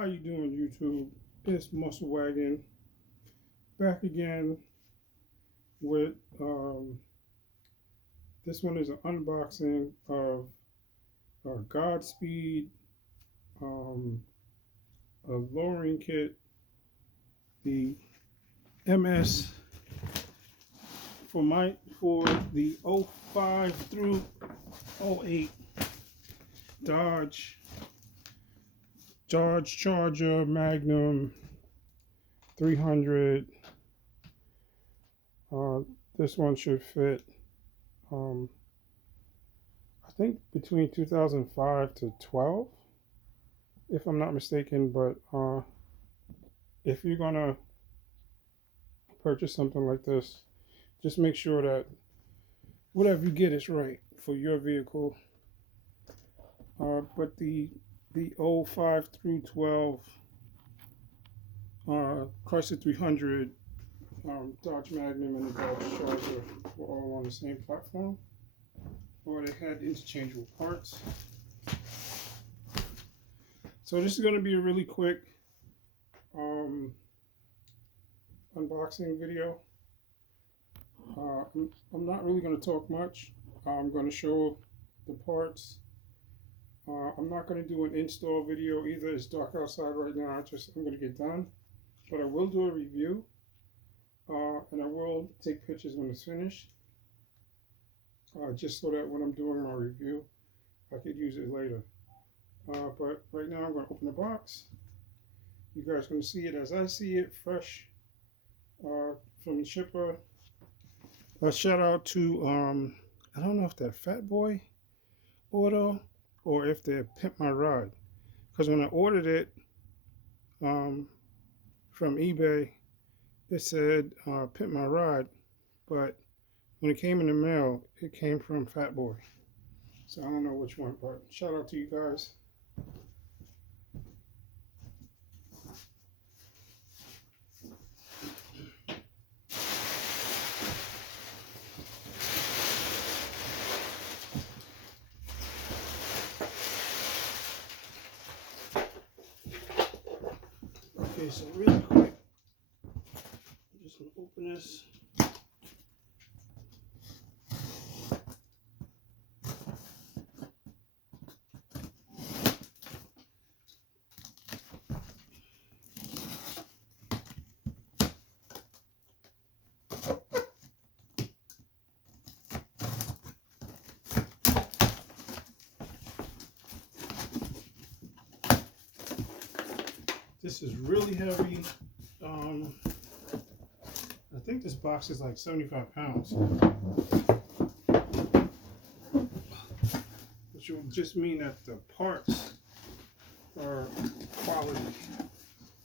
How you doing, YouTube? It's Muscle Wagon back again with this one is an unboxing of a Godspeed a lowering kit, the MS for the '05 through '08 Dodge Charger Magnum 300. This one should fit, I think between 2005 to 12, if I'm not mistaken. But if you're gonna purchase something like this, just make sure that whatever you get is right for your vehicle. But the '05 through 12 Chrysler 300, Dodge Magnum, and the Dodge Charger were all on the same platform, or they had interchangeable parts. So this is going to be a really quick unboxing video. I'm not really going to talk much. I'm going to show the parts. I'm not going to do an install video either. It's dark outside right now. I'm going to get done. But I will do a review. And I will take pictures when it's finished. Just so that when I'm doing my review, I could use it later. But right now I'm going to open the box. You guys are going to see it as I see it, fresh from the shipper. A shout out to, I don't know if they're Fat Boy Auto or if they're Pimp My Ride. Because when I ordered it from eBay, it said Pimp My Ride, but when it came in the mail, it came from Fat Boy. So I don't know which one, but shout out to you guys. Okay, so really quick, I'm just going to open this. This is really heavy. I think this box is like 75 pounds. Which will just mean that the parts are quality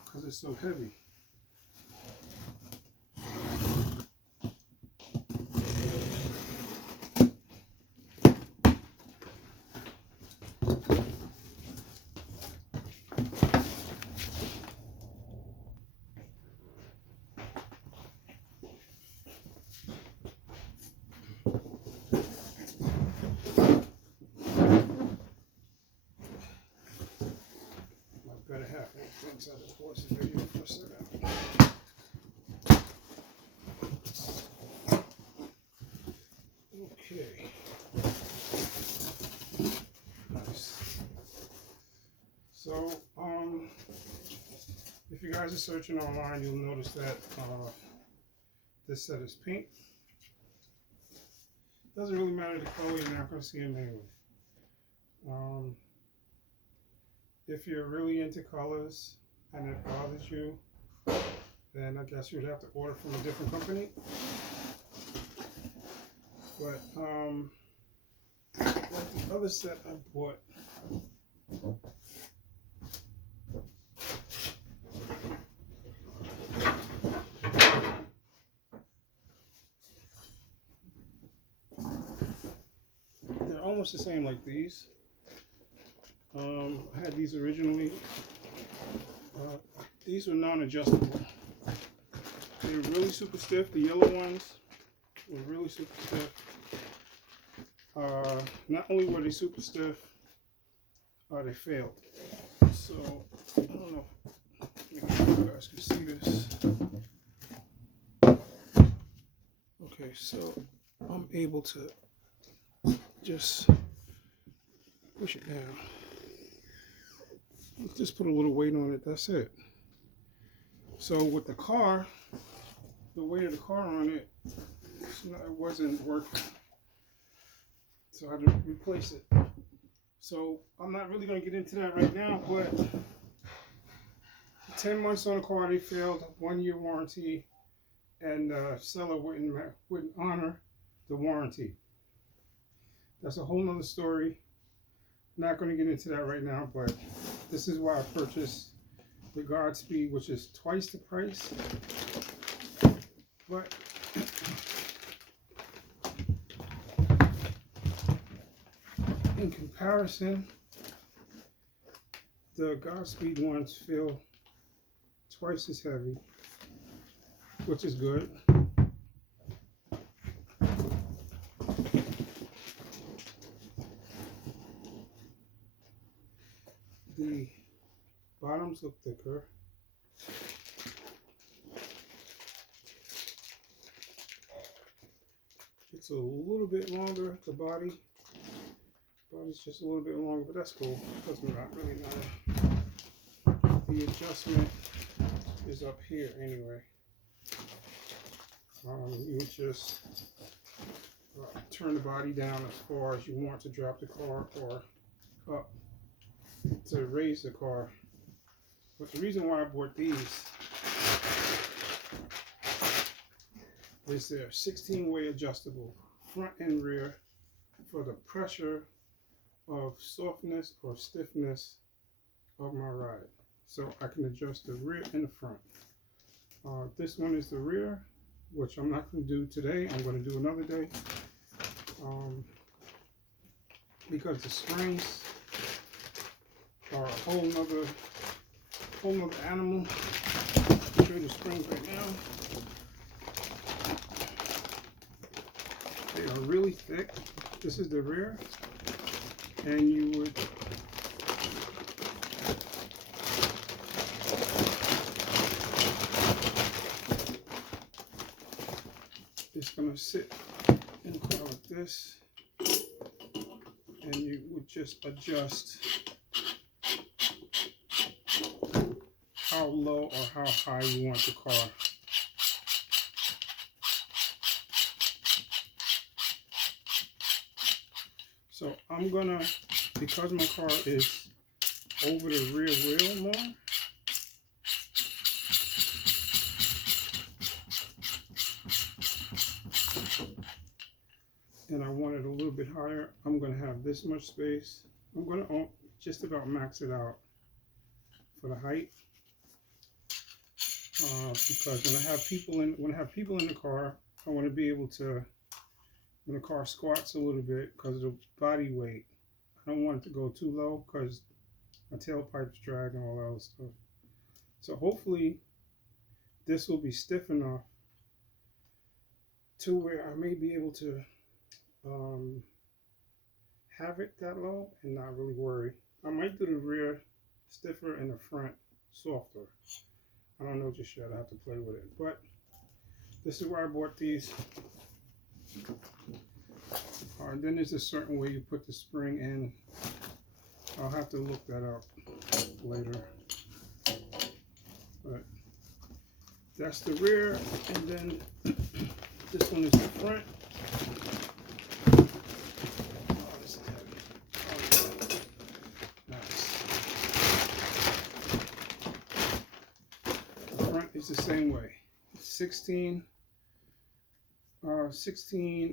because it's so heavy. Better have things out of course video for a second. Okay. Nice. So, if you guys are searching online, you'll notice that this set is pink. Doesn't really matter the color, you're not going to see them anyway. If you're really into colors and it bothers you, then I guess you'd have to order from a different company. But like the other set I bought, they're almost the same like these. I had these originally. These were non-adjustable. They were really super stiff. The yellow ones were really super stiff. Not only were they super stiff, they failed. So I don't know if you guys can see this. Okay, so I'm able to just push it down. Just put a little weight on it, that's it. So with the car, the weight of the car on it, it wasn't working. So I had to replace it. So I'm not really going to get into that right now, but 10 months on the car, they failed, 1 year warranty, and the seller wouldn't honor the warranty. That's a whole nother story. Not going to get into that right now, but this is why I purchased the Godspeed, which is twice the price. But in comparison, the Godspeed ones feel twice as heavy, which is good. The bottoms look thicker. It's a little bit longer, the body. Body's just a little bit longer, but that's cool. Doesn't not really matter. The adjustment is up here anyway. You just turn the body down as far as you want to drop the car, or up to raise the car. But the reason why I bought these is they're 16-way adjustable, front and rear, for the pressure of softness or stiffness of my ride. So I can adjust the rear and the front. This one is the rear, which I'm not going to do today. I'm going to do another day. Because the springs are a whole nother animal. I'll show you the springs right now. They are really thick. This is the rear, and you would it's gonna sit in the car like this, and you would just adjust how low or how high you want the car. So I'm gonna, because my car is over the rear wheel more, and I want it a little bit higher, I'm gonna have this much space. I'm gonna just about max it out for the height. Because when I have people in the car, I want to be able to, when the car squats a little bit because of the body weight, I don't want it to go too low because my tailpipe's drag and all that other stuff. So hopefully this will be stiff enough to where I may be able to have it that low and not really worry. I might do the rear stiffer and the front softer. I don't know just yet. I have to play with it. But this is why I bought these. And then there's a certain way you put the spring in. I'll have to look that up later. But that's the rear, and then this one is the front. Oh, this is heavy. Oh, yeah. Nice. The front is the same way. 16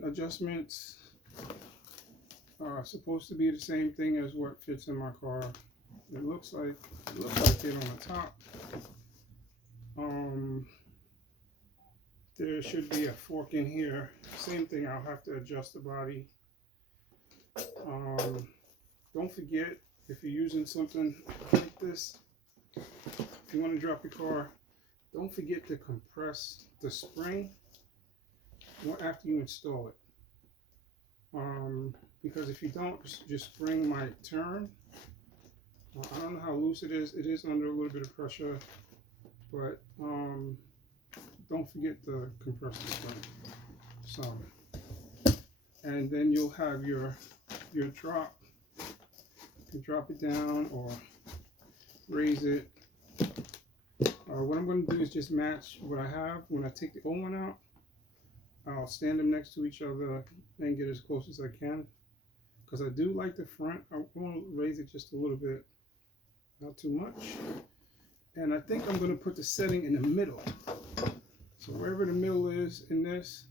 adjustments. Supposed to be the same thing as what fits in my car. It looks like it on the top. There should be a fork in here. Same thing, I'll have to adjust the body. Don't forget, if you're using something like this, if you want to drop your car, don't forget to compress the spring after you install it. Because if you don't, your spring might turn I don't know how loose it is. It is under a little bit of pressure, but don't forget the compressor spring. So, and then you'll have your drop. You can drop it down or raise it. What I'm going to do is just match what I have. When I take the old one out, I'll stand them next to each other and get as close as I can. Because I do like the front. I want to raise it just a little bit, not too much. And I think I'm going to put the setting in the middle. So wherever the middle is in this,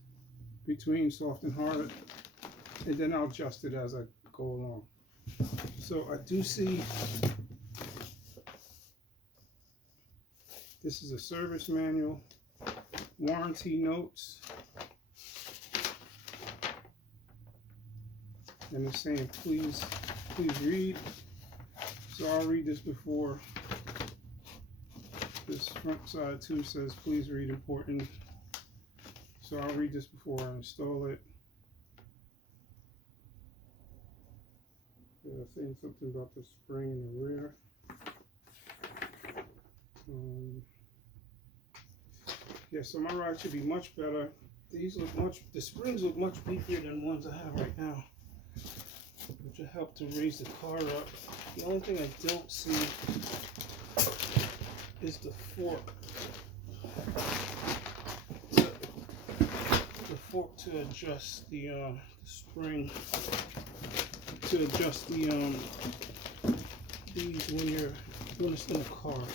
between soft and hard, and then I'll adjust it as I go along. So I do see this is a service manual, warranty notes, and it's saying please read. So I'll read this before. This front side too says please read, important. So I'll read this before I install it. Saying something about the spring in the rear. Yeah, so my ride should be much better. These look the springs look much beefier than the ones I have right now, which will help to raise the car up. The only thing I don't see is the fork. The fork to adjust the spring, to adjust the these when you're doing this in a car.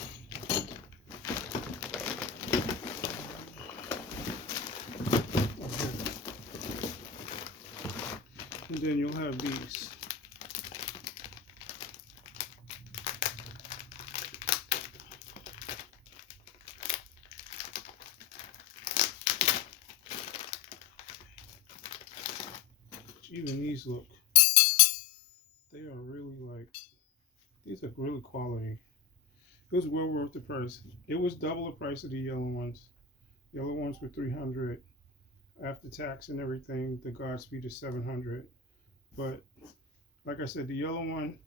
And then you'll have these. Even these look, they are really like, these are really quality. It was well worth the price. It was double the price of the yellow ones. Yellow ones were $300 after tax and everything. The Godspeed is $700. But like I said, the yellow one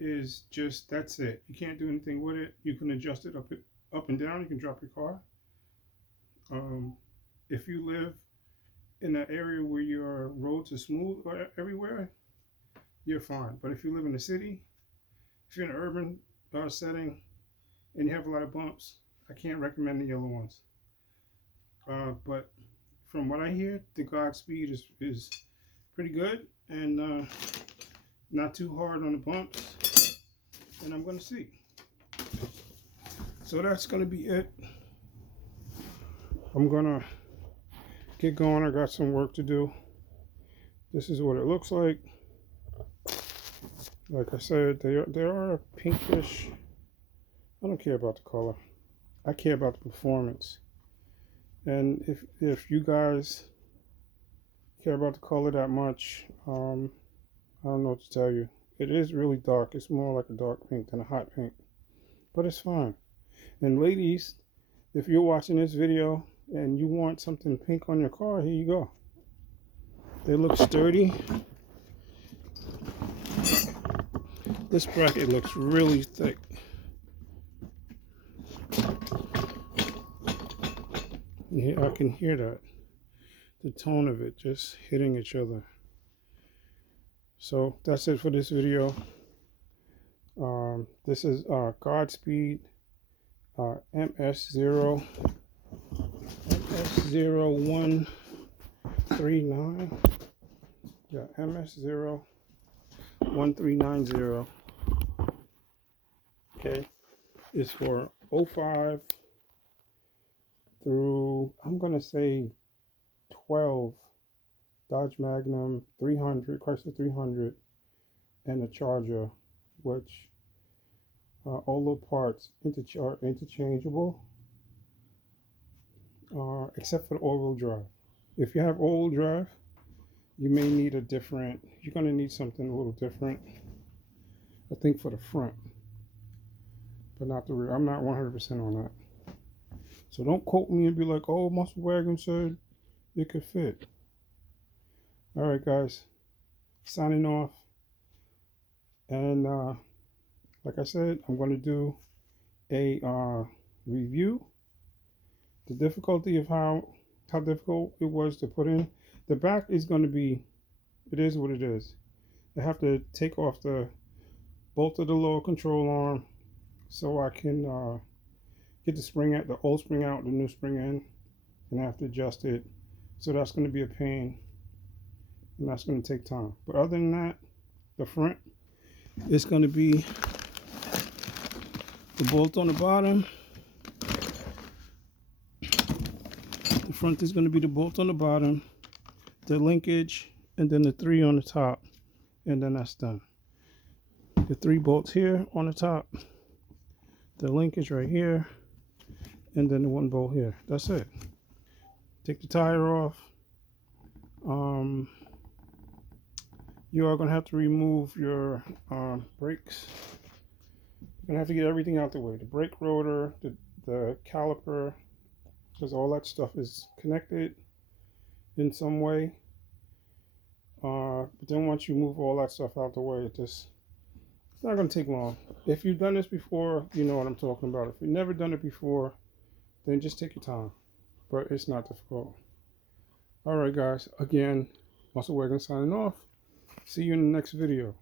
is just, that's it. You can't do anything with it. You can adjust it up and down. You can drop your car. If you live in an area where your roads are smooth everywhere, you're fine. But if you live in the city, if you're in an urban setting and you have a lot of bumps, I can't recommend the yellow ones. But from what I hear, the Godspeed is pretty good and not too hard on the bumps. And I'm going to see. So that's going to be it. I'm going to get going. I got some work to do. This is what it looks like. Like I said, they are pinkish. I don't care about the color. I care about the performance. And if you guys care about the color that much, I don't know what to tell you. It is really dark. It's more like a dark pink than a hot pink. But it's fine. And ladies, if you're watching this video and you want something pink on your car, here you go. They look sturdy. This bracket looks really thick. Yeah, I can hear that. The tone of it just hitting each other. So that's it for this video. This is Godspeed MS0139. Yeah, MS013990. Okay, it's for 05 through, I'm gonna say 12 Dodge Magnum 300, Chrysler 300, and a Charger, which all the parts interchangeable, except for the all-wheel drive. If you have all-wheel drive, you may need a different, you're going to need something a little different, I think, for the front, but not the rear. I'm not 100% on that. So don't quote me and be like, oh, Muscle Wagon said it could fit. All right, guys, signing off. And like I said, I'm going to do a review. The difficulty of how difficult it was to put in. The back is going to be, it is what it is. I have to take off the bolt of the lower control arm so I can get the spring out, the old spring out, the new spring in, and I have to adjust it. So that's going to be a pain, and that's going to take time. But other than that, the front is going to be the bolt on the bottom. The front is going to be the bolt on the bottom, the linkage, and then the 3 on the top, and then that's done. The 3 bolts here on the top, the linkage right here, and then the 1 bolt here. That's it. Take the tire off. You are going to have to remove your brakes. You're going to have to get everything out the way. The brake rotor, the caliper, because all that stuff is connected in some way. But then once you move all that stuff out the way, it's not going to take long. If you've done this before, you know what I'm talking about. If you've never done it before, then just take your time. But it's not difficult. Alright guys, again, Muscle Wagon signing off. See you in the next video.